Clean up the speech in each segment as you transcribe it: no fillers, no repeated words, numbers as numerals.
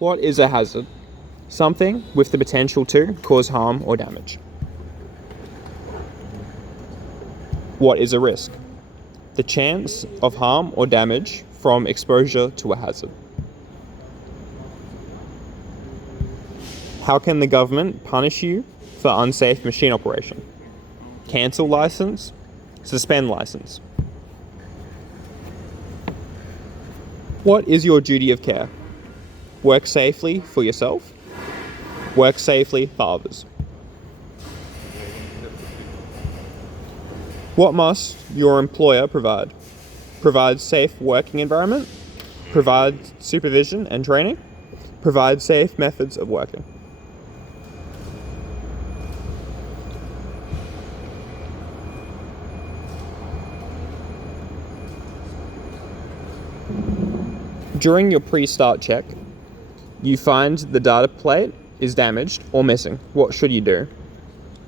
What is a hazard? Something with the potential to cause harm or damage. What is a risk? The chance of harm or damage from exposure to a hazard. How can the government punish you for unsafe machine operation? Cancel license, suspend license. What is your duty of care? Work safely for yourself. Work safely for others. What must your employer provide? Provide safe working environment. Provide supervision and training. Provide safe methods of working. During your pre-start check, you find the data plate is damaged or missing. What should you do?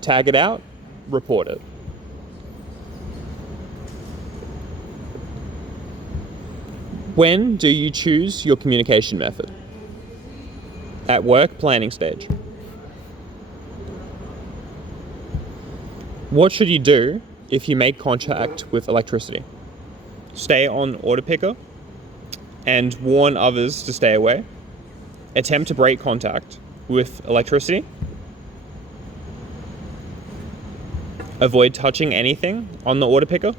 Tag it out, report it. When do you choose your communication method? At work planning stage. What should you do if you make contact with electricity? Stay on Orderpicker and warn others to stay away. Attempt to break contact with electricity. Avoid touching anything on the Orderpicker.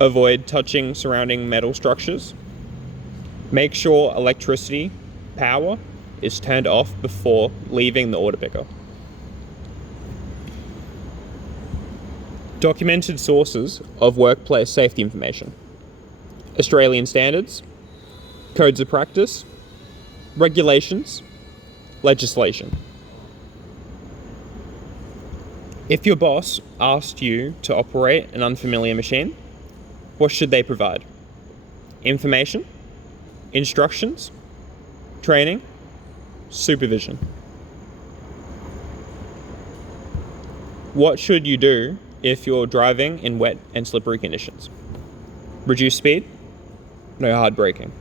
Avoid touching surrounding metal structures. Make sure electricity power is turned off before leaving the Orderpicker. Documented sources of workplace safety information. Australian standards, codes of practice, regulations, legislation. If your boss asked you to operate an unfamiliar machine, what should they provide? Information, instructions, training, supervision. What should you do if you're driving in wet and slippery conditions? Reduce speed, no hard braking.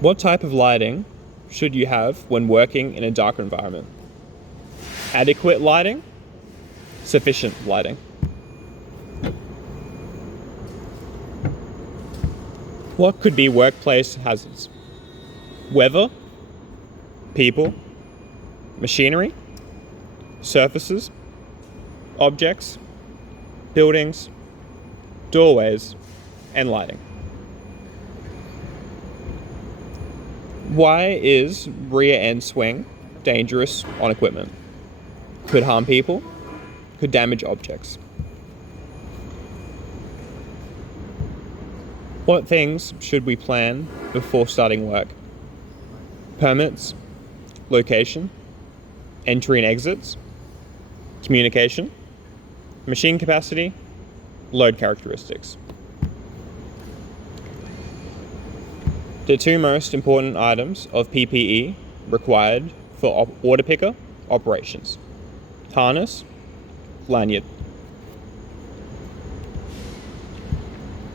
What type of lighting should you have when working in a dark environment? Adequate lighting, sufficient lighting. What could be workplace hazards? Weather, people, machinery, surfaces, objects, buildings, doorways, and lighting. Why is rear end swing dangerous on equipment? Could harm people, could damage objects. What things should we plan before starting work? Permits, location, entry and exits, communication, machine capacity, load characteristics. The two most important items of PPE required for Orderpicker operations: harness, lanyard.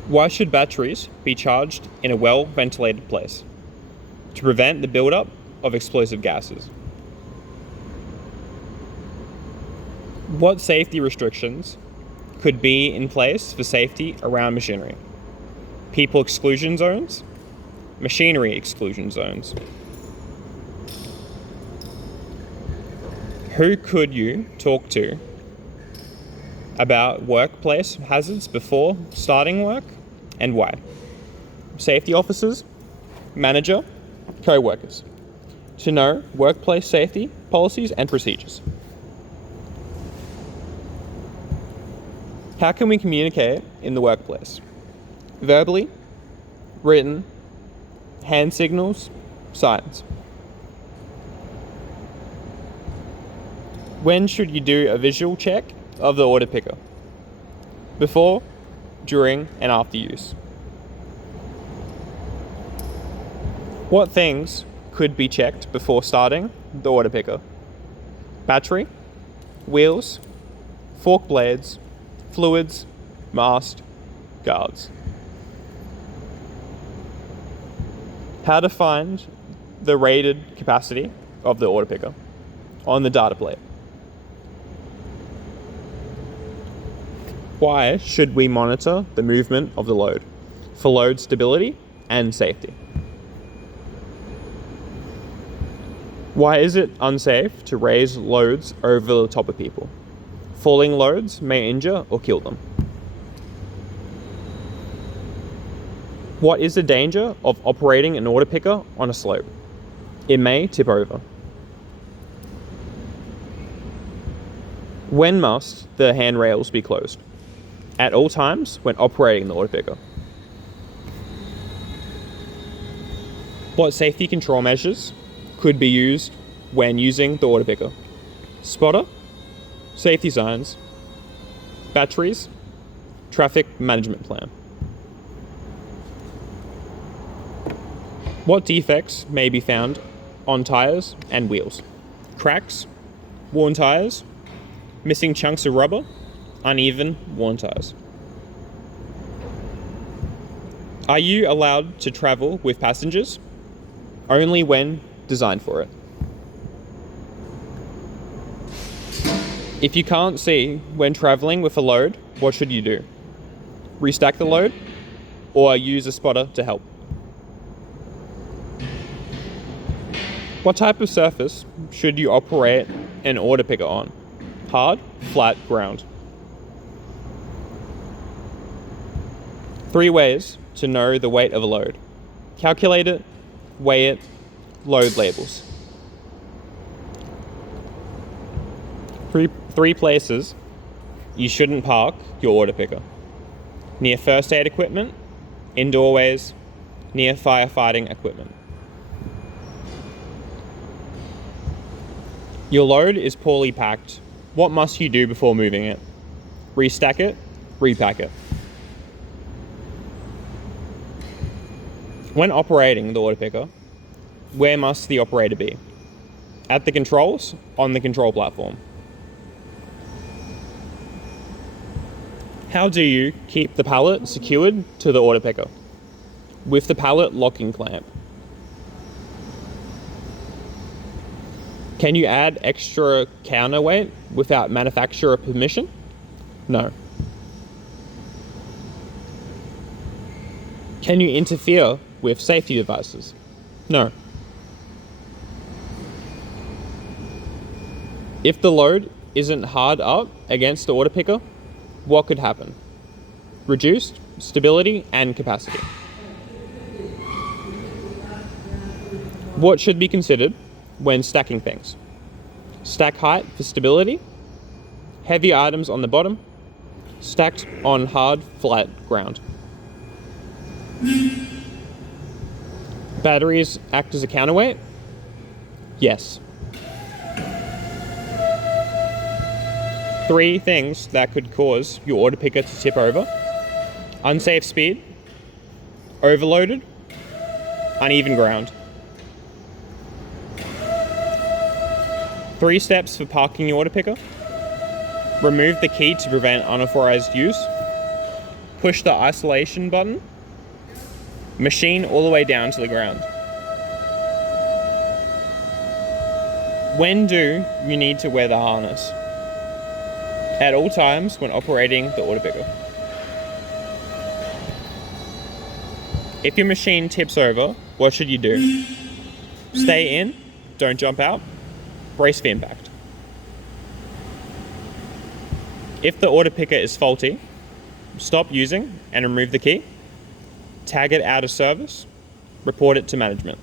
Why should batteries be charged in a well-ventilated place? To prevent the buildup of explosive gases. What safety restrictions could be in place for safety around machinery? People exclusion zones, machinery exclusion zones. Who could you talk to about workplace hazards before starting work, and why? Safety officers, manager, co-workers, to know workplace safety policies and procedures. How can we communicate in the workplace? Verbally, written, hand signals, signs. When should you do a visual check of the Orderpicker? Before, during, and after use. What things could be checked before starting the Orderpicker? Battery, wheels, fork blades, fluids, mast, guards. How to find the rated capacity of the order picker on the data plate. Why should we monitor the movement of the load for load stability and safety? Why is it unsafe to raise loads over the top of people? Falling loads may injure or kill them. What is the danger of operating an order picker on a slope? It may tip over. When must the handrails be closed? At all times when operating the order picker. What safety control measures could be used when using the order picker? Spotter, safety signs, batteries, traffic management plan. What defects may be found on tires and wheels? Cracks, worn tires, missing chunks of rubber, uneven worn tires. Are you allowed to travel with passengers? Only when designed for it. If you can't see when traveling with a load, what should you do? Restack the load or use a spotter to help? What type of surface should you operate an order picker on? Hard, flat, ground. 3 ways to know the weight of a load. Calculate it, weigh it, load labels. 3 places you shouldn't park your order picker. Near first aid equipment, in doorways, near firefighting equipment. Your load is poorly packed. What must you do before moving it? Restack it, repack it. When operating the order picker, where must the operator be? At the controls, on the control platform. How do you keep the pallet secured to the order picker? With the pallet locking clamp. Can you add extra counterweight without manufacturer permission? No. Can you interfere with safety devices? No. If the load isn't hard up against the order picker, what could happen? Reduced stability and capacity. What should be considered when stacking things? Stack height for stability, heavy items on the bottom, stacked on hard, flat ground. Batteries act as a counterweight? Yes. 3 things that could cause your order picker to tip over: unsafe speed, overloaded, uneven ground. 3 steps for parking your order picker: remove the key to prevent unauthorized use, push the isolation button, machine all the way down to the ground. When do you need to wear the harness? At all times when operating the order picker. If your machine tips over, what should you do? Stay in, don't jump out, brace for impact. If the order picker is faulty, stop using and remove the key, tag it out of service, report it to management.